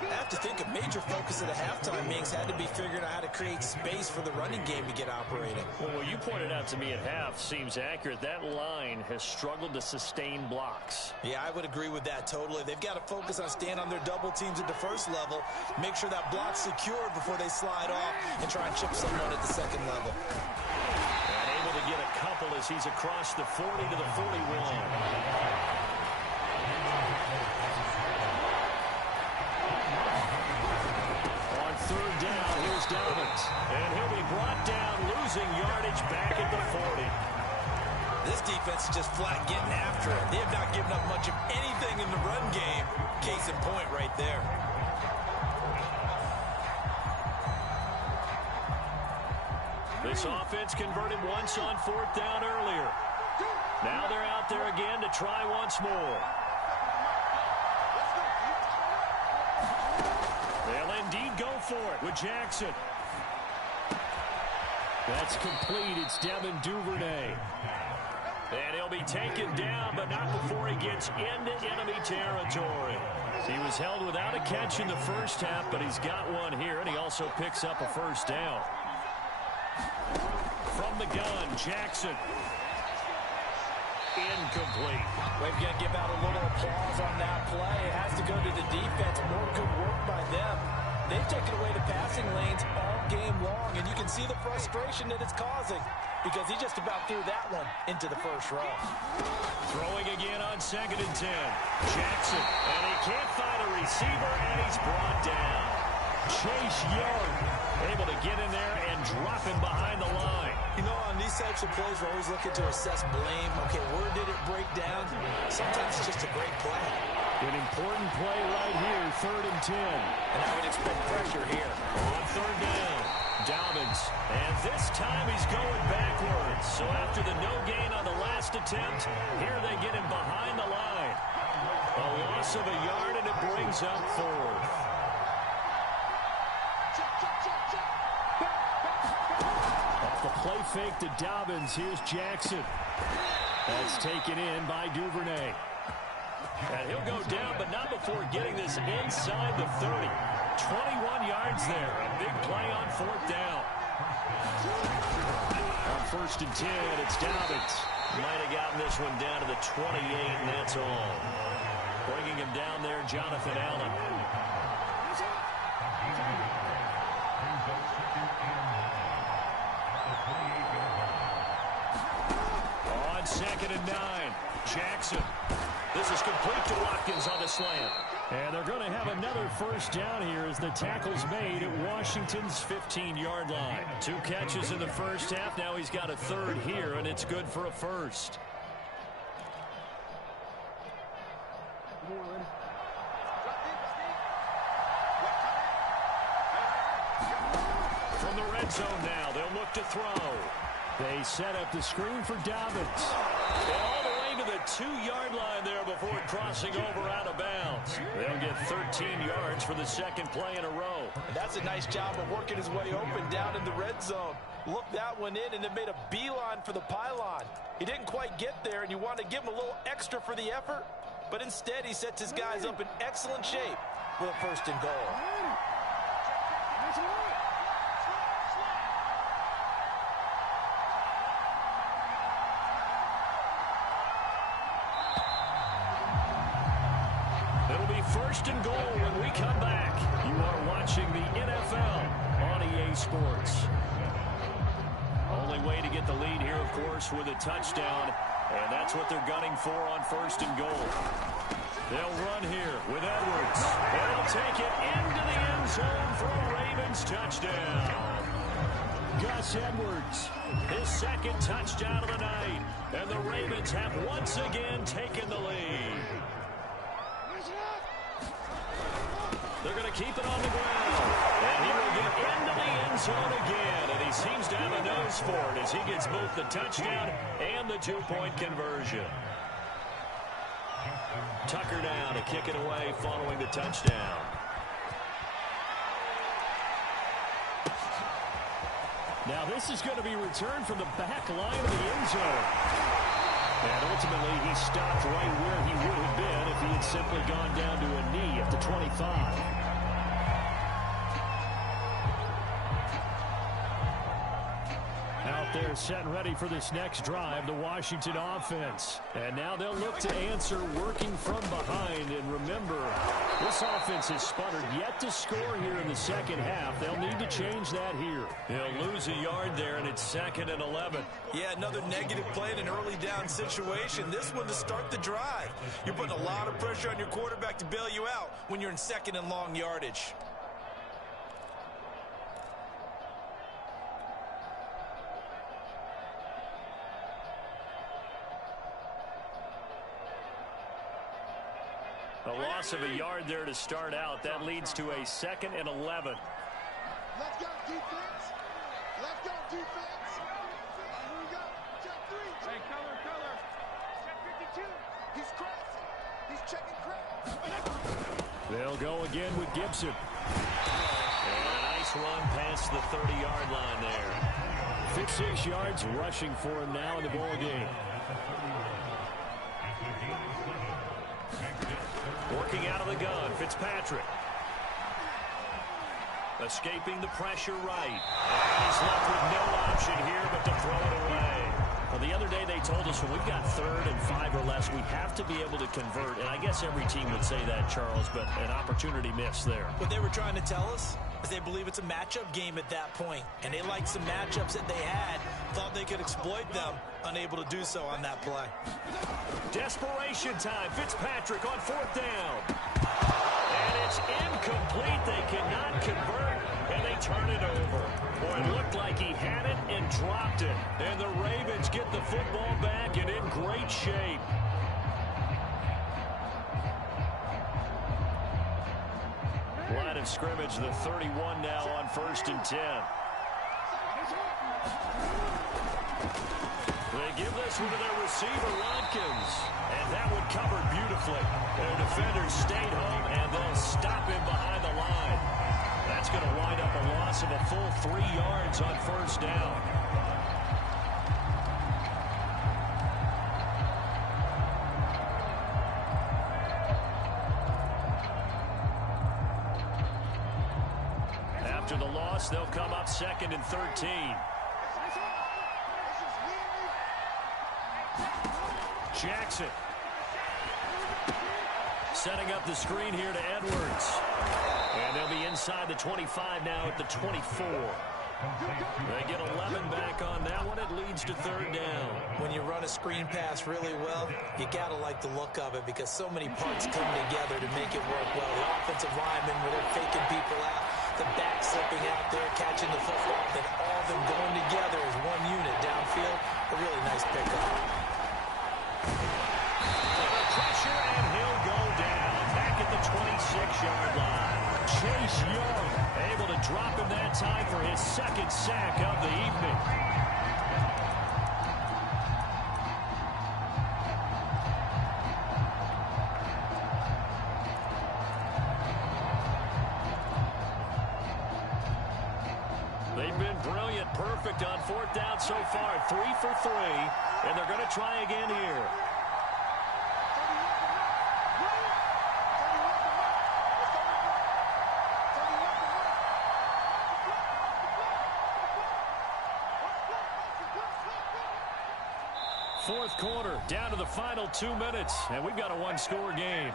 I have to think a major focus of the halftime meetings had to be figuring out how to create space for the running game to get operating. Well, what you pointed out to me at half seems accurate. That line has struggled to sustain blocks. Yeah, I would agree with that totally. They've got to focus on staying on their double teams at the first level, make sure that block's secured before they slide off and try and chip someone at the second level. And able to get a couple as he's across the 40 to the 41. Third down, here's Dobbins. And he'll be brought down, losing yardage back at the 40. This defense is just flat getting after it. They have not given up much of anything in the run game. Case in point right there. This offense converted once on 4th down earlier. Now they're out there again to try once more. They'll indeed go for it with Jackson. That's complete. It's Devin Duvernay. And he'll be taken down, but not before he gets into enemy territory. He was held without a catch in the first half, but he's got one here, and he also picks up a first down. From the gun, Jackson. Incomplete. We've got to give out a little applause on that play. It has to go to the defense. More good work by them. They've taken away the passing lanes all game long, and you can see the frustration that it's causing because he just about threw that one into the first row. Throwing again on 2nd and 10. Jackson, and he can't find a receiver, and he's brought down. Chase Young able to get in there and drop him behind the line. You know, on these types of plays, we're always looking to assess blame. Okay, where did it break down? Sometimes it's just a great play. An important play right here, 3rd and 10. And I would expect pressure here. On 3rd down, Dobbins. And this time he's going backwards. So after the no gain on the last attempt, here they get him behind the line. A loss of a yard, and it brings up 4th. Off the play fake to Dobbins, here's Jackson. That's taken in by Duvernay. And he'll go down, but not before getting this inside the 30. 21 yards there. A big play on 4th down. On 1st and 10, it's Dobbins. Might have gotten this one down to the 28, and that's all. Bringing him down there, Jonathan Allen. On 2nd and 9, Jackson. This is complete to Watkins on the slant. And they're going to have another first down here as the tackle's made at Washington's 15-yard line. 2 catches in the first half. Now he's got a third here, and it's good for a first. From the red zone now, they'll look to throw. They set up the screen for Dobbins. All the way to the 2-yard line there before crossing over out of bounds. They'll get 13 yards for the second play in a row. And that's a nice job of working his way open down in the red zone. Looked that one in and then made a beeline for the pylon. He didn't quite get there, and you want to give him a little extra for the effort, but instead he sets his guys up in excellent shape for the 1st and goal. It'll be 1st and goal when we come back. You Sports. Only way to get the lead here, of course, with a touchdown, and that's what they're gunning for on 1st and goal. They'll run here with Edwards. And they'll take it into the end zone for a Ravens touchdown. Gus Edwards, his 2nd touchdown of the night. And the Ravens have once again taken the lead. They're going to keep it on the ground. And he will get into the end zone again. And he seems to have a nose for it as he gets both the touchdown and the 2-point conversion. Tucker now to kick it away following the touchdown. Now this is going to be returned from the back line of the end zone. And ultimately he stopped right where he would have been if he had simply gone down to a knee at the 25. Out there set and ready for this next drive, the Washington offense. And now they'll look to answer working from behind. And remember, this offense has sputtered yet to score here in the 2nd half. They'll need to change that here. They'll lose a yard there, and it's 2nd and 11. Yeah, another negative play in an early down situation. This one to start the drive. You're putting a lot of pressure on your quarterback to bail you out when you're in 2nd and long yardage. A loss of a yard there to start out. That leads to a 2nd and 11. Let's go, defense. Let's go, defense. Here we go. Check 3. Hey, color. Check 52. He's crossing. He's checking crack. They'll go again with Gibson. And a nice run past the 30-yard line there. 6 yards rushing for him now in the ball game. Working out of the gun, Fitzpatrick. Escaping the pressure right. And he's left with no option here but to throw it away. Well, the other day they told us when we've got 3rd and 5 or less, we have to be able to convert. And I guess every team would say that, Charles, but an opportunity missed there. What they were trying to tell us is they believe it's a matchup game at that point. And they liked some matchups that they had, thought they could exploit them, unable to do so on that play. Desperation time. Fitzpatrick on 4th down. And it's incomplete. They cannot convert, and they turn it over. Boy, it looked like he had it and dropped it. And the Ravens get the football back and in great shape. Line of scrimmage, the 31 now on 1st and 10. They give this one to their receiver, Watkins. And that one covered beautifully. Their defenders stayed home, and they'll stop him behind the line. That's going to wind up a loss of a full 3 yards on 1st down. After the loss, they'll come up 2nd and 13. Jackson. Setting up the screen here to Edwards. And they'll be inside the 25 now at the 24. They get 11 back on that one. It leads to 3rd down. When you run a screen pass really well, you got to like the look of it because so many parts come together to make it work well. The offensive linemen, where they're faking people out, the back slipping out there, catching the football, then all of them going together as one unit downfield. A really nice pickup. Pressure, and he'll go down back at the 26-yard line. Chase Young able to drop him that time for his 2nd sack of the evening. They've been brilliant, perfect on 4th down so far. 3 for 3, and they're going to try again here. Fourth quarter, down to the final 2 minutes, and we've got a one-score game.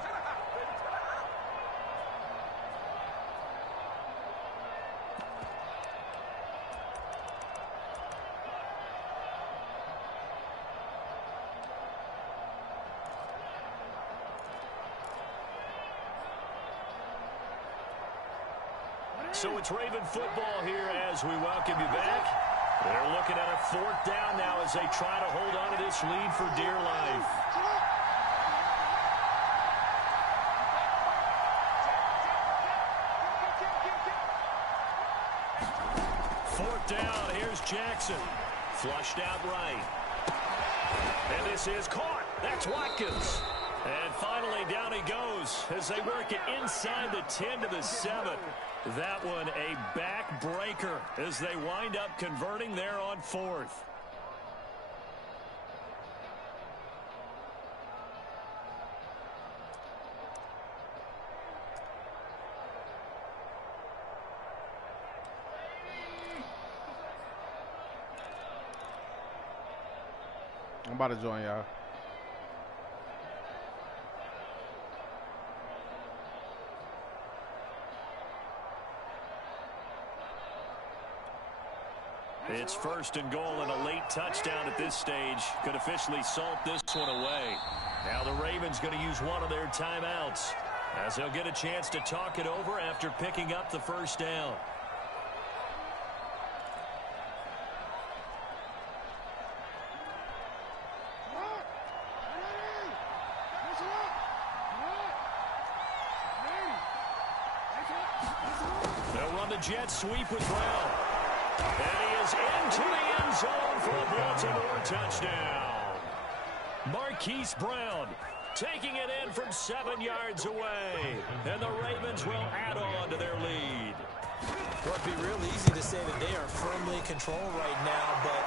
So it's Raven football here as we welcome you back. They're looking at a 4th down now as they try to hold on to this lead for dear life. 4th down. Here's Jackson. Flushed out right. And this is caught. That's Watkins. And finally, down he goes as they work it inside the 10 to the 7. That one a backbreaker as they wind up converting there on 4th. I'm about to join y'all. It's 1st and goal, and a late touchdown at this stage could officially salt this one away. Now the Ravens going to use one of their timeouts as they'll get a chance to talk it over after picking up the 1st down. They'll run the jet sweep with Brown. And he is into the end zone for a Baltimore touchdown. Marquise Brown taking it in from 7 yards away. And the Ravens will add on to their lead. Well, it'd be real easy to say that they are firmly in control right now, but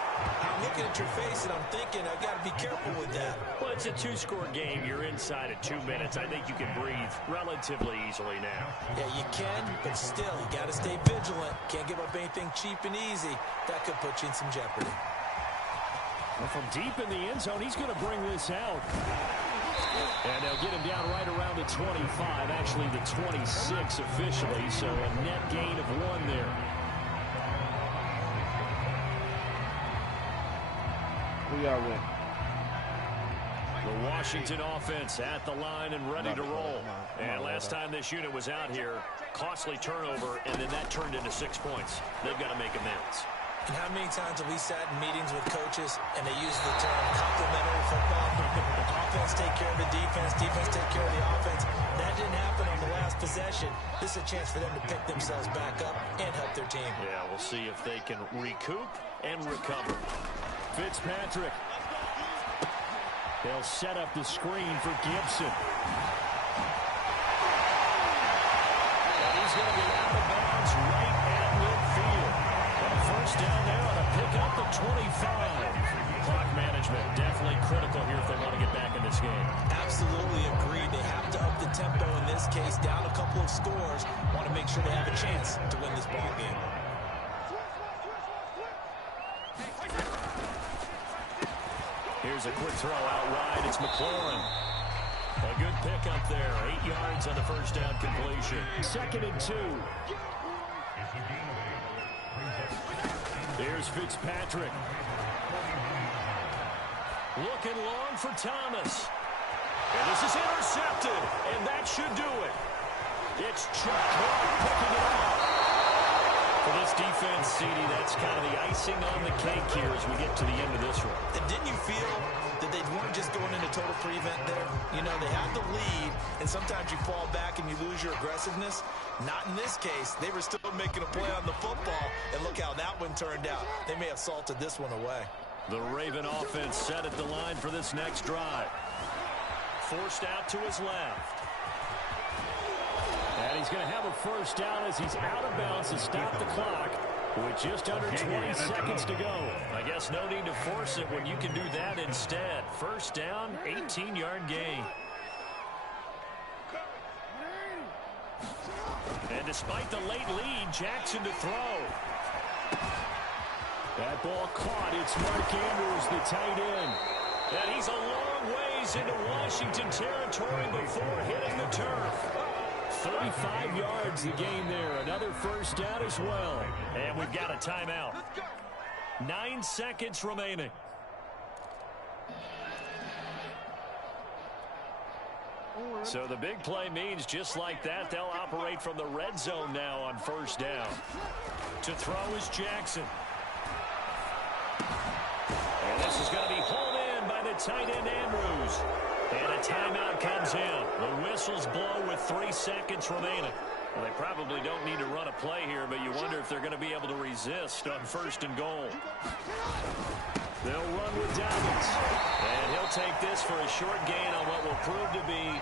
I'm looking at your face and I'm thinking I've got to be careful with that. Well, it's a 2-score game. You're inside of 2 minutes. I think you can breathe relatively easily now. Yeah, you can, but still, you got to stay vigilant. Can't give up anything cheap and easy. That could put you in some jeopardy. Well, from deep in the end zone, he's going to bring this out. And they'll get him down right around the 25, actually the 26 officially, so a net gain of 1 there. Who y'all with? The Washington offense at the line and ready to roll. And last time this unit was out here, costly turnover, and then that turned into 6 points. They've got to make amends. And how many times have we sat in meetings with coaches and they use the term complementary football? Offense take care of the defense, defense take care of the offense. That didn't happen on the last possession. This is a chance for them to pick themselves back up and help their team. Yeah, we'll see if they can recoup and recover. Fitzpatrick. They'll set up the screen for Gibson. And he's going to be out of bounds right at midfield. And a 1st down there on a pick up the 25. Clock management definitely critical here if they want to get back in this game. Absolutely agreed. They have to up the tempo in this case, down a couple of scores. Want to make sure they have a chance to win this ball game. Here's a quick throw out wide. It's McLaurin. A good pickup there. 8 yards on the 1st down completion. 2nd and 2. Here's Fitzpatrick. Looking long for Thomas. And this is intercepted. And that should do it. It's Chuck Clark picking it up. For this defense, CD, that's kind of the icing on the cake here as we get to the end of this one. And didn't you feel that they weren't just going into total prevent there? You know, they had the lead, and sometimes you fall back and you lose your aggressiveness. Not in this case. They were still making a play on the football, and look how that one turned out. They may have salted this one away. The Raven offense set at the line for this next drive. Forced out to his left. And he's going to have a 1st down as he's out of bounds to stop the clock with just under 20 seconds to go. I guess no need to force it when you can do that instead. 1st down, 18-yard gain. And despite the late lead, Jackson to throw. That ball caught. It's Mark Andrews, the tight end. And he's a long ways into Washington territory before hitting the turf. 35 yards the gain there. Another 1st down as well. And we've got a timeout. 9 seconds remaining. So the big play means just like that, they'll operate from the red zone now on first down. To throw is Jackson. And this is going to be hauled in by the tight end Andrews. And a timeout comes in. The whistles blow with 3 seconds remaining. Well, they probably don't need to run a play here, but you wonder if they're going to be able to resist on first and goal. They'll run with Dobbins. And he'll take this for a short gain on what will prove to be